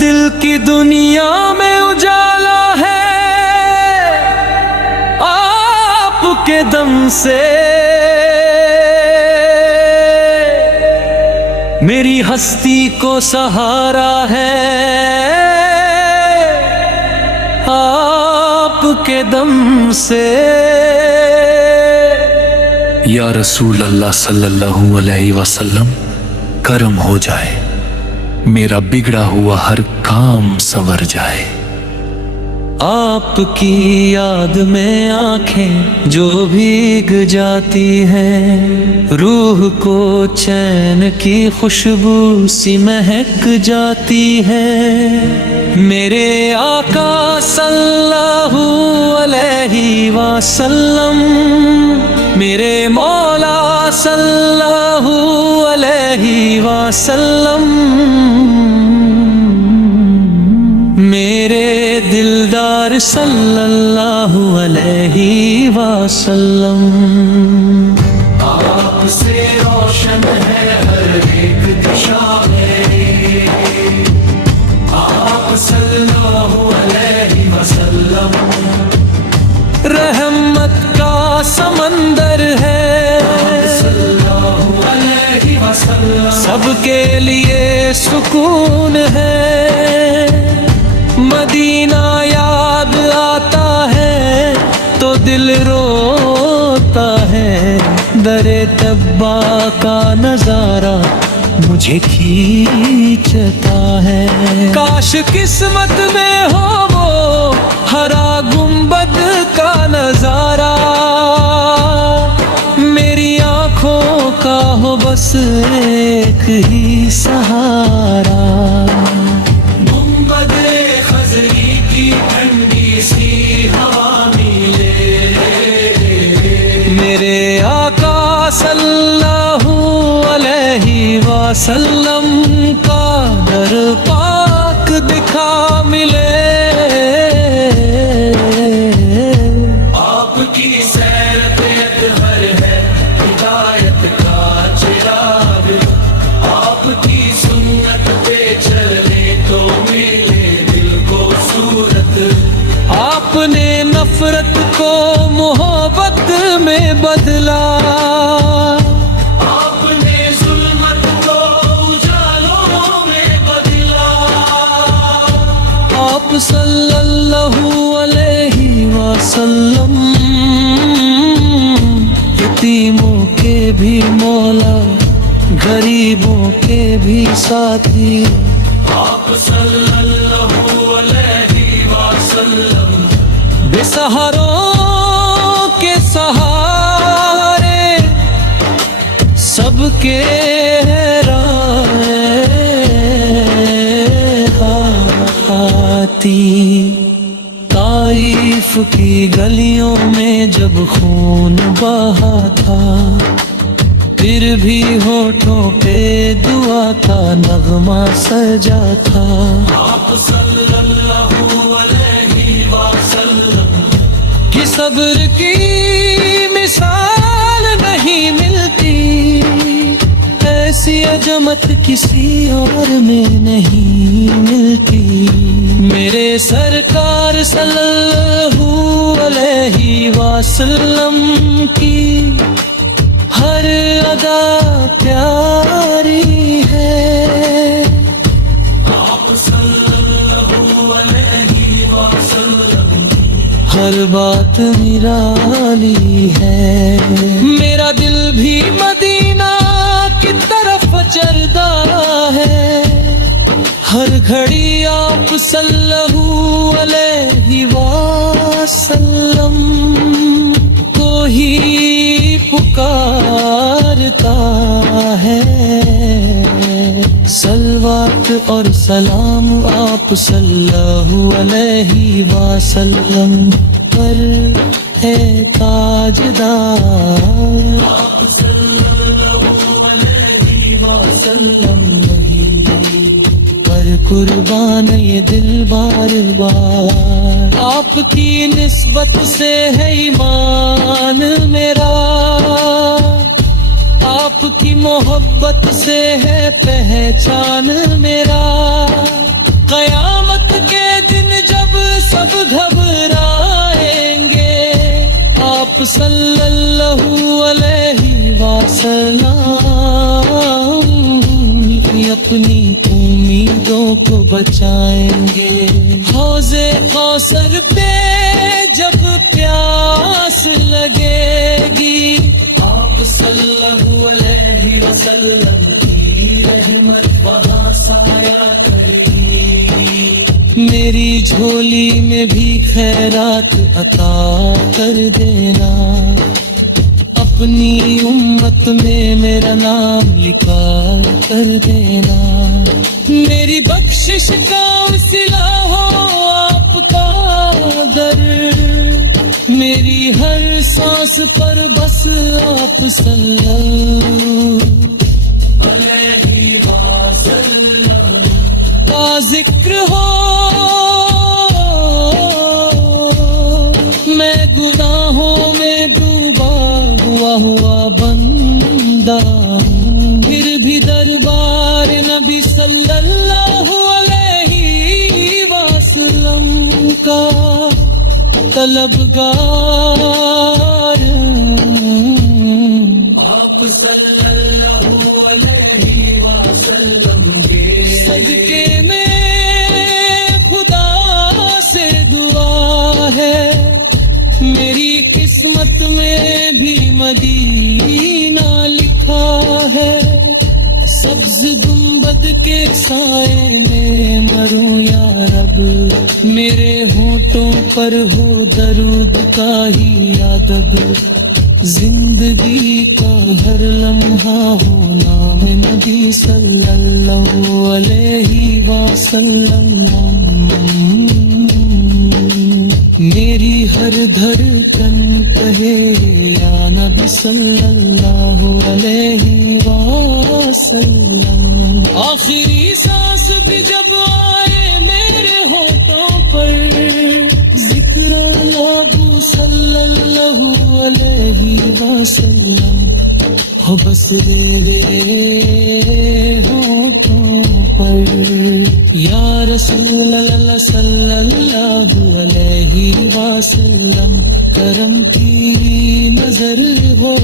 دل کی دنیا میں اجالا ہے آپ کے دم سے، میری ہستی کو سہارا ہے آپ کے دم سے۔ یا رسول اللہ صلی اللہ علیہ وسلم، کرم ہو جائے، میرا بگڑا ہوا ہر کام سنور جائے۔ آپ کی یاد میں آنکھیں جو بھیگ جاتی ہیں، روح کو چین کی خوشبو سی مہک جاتی ہے۔ میرے آقا صلی اللہ علیہ وسلم، میرے مولا صلی اللہ علیہ وسلم، میرے دلدار صلی اللہ علیہ وسلم۔ آپ سے روشن ہے ہر ایک دشا ہے، آپ صلی اللہ علیہ وسلم رحمت کا سمندر ہے، صلی اللہ علیہ وسلم سب کے لیے سکون ہے۔ مدینہ یاد آتا ہے تو دل روتا ہے، در طبا کا نظارہ مجھے کھینچتا ہے۔ کاش قسمت میں ہو وہ ہرا گنبد کا نظارہ، میری آنکھوں کا ہو بس ایک ہی سہارا۔ گنبد خزری کی ٹھنڈی سی ہوا ملے، میرے آقا صلی اللہ علیہ وسلم کا در پاک دکھا ملے۔ آپ کی سیرت اطہر ہے ہدایت کا چراغ، آپ کی سنت پہ چلے تو ملے دل کو صورت۔ آپ نے نفرت کو محبت میں بدلا، آپ نے ظلمت کو اجالوں میں بدلا۔ آپ صلی اللہ علیہ وسلم یتیموں کے بھی مولا، غریبوں کے بھی ساتھی۔ آپ صلی اللہ علیہ وسلم بے سہاروں کے سہارے، سب کے رہاتی۔ طائف کی گلیوں میں جب خون بہا تھا، پھر بھی ہونٹوں پہ دعا کا نغمہ سجا تھا۔ آپ صلی اللہ علیہ وسلم کی صبر کی مثال نہیں ملتی، ایسی عظمت کسی اور میں نہیں ملتی۔ میرے سرکار صلی اللہ علیہ وسلم کی ہر ادا پیاری ہے، آپ صلی اللہ علیہ وسلم ہر بات نرالی ہے۔ میرا دل بھی مدینہ کی طرف چردا ہے، ہر گھڑی آپ صلی اللہ علیہ وسلم کو ہی پکارتا ہے۔ صلوات اور سلام آپ صلی اللہ علیہ وسلم پر ہے تاجدار، آپ صلی اللہ علیہ وسلم پر قربان یہ دل بار بار۔ آپ کی نسبت سے ہے ایمان میرا، آپ کی محبت سے ہے پہچان میرا۔ اپنی امیدوں کو بچائیں گے. حوضے کوثر پہ جب پیاس لگے گی آپ صلی اللہ علیہ وسلم کی رحمت وہاں سایہ کرے. میری جھولی میں بھی خیرات عطا کر دینا. اپنی امت میں میرا نام لکھا کر دینا. میری بخشش کا وسیلہ ہو آپ کا در. میری ہر سانس پر بس آپ صلی علیہ وسلم کا ذکر ہو. میں گناہوں میں ڈوبا ہوا بندہ ہوں. پھر بھی دربار نبی صلی اللہ علیہ وسلم کا طلبگار. آپ صلی اللہ علیہ وسلم کے صدقے میں خدا سے دعا ہے. میری قسمت میں بھی مدینہ لکھا ہے. سبز گنبد کے سائے میں مروں یا رب. میرے ہونٹوں پر ہو درود کا ہی ادب. زندگی کا ہر لمحہ ہو نام نبی صلی اللہ علیہ وسلم. میری ہر دھڑکن کہے یا نبی صلی اللہ علیہ وسلم. آخری سانس بھی جب آئے میرے ہونٹوں پر ذکر ابو صلی اللہ علیہ وسلم ہو بس میرے ہونٹوں پر. یا رسول اللہ صلی اللہ علیہ وسلم کرم کی نظر ہو.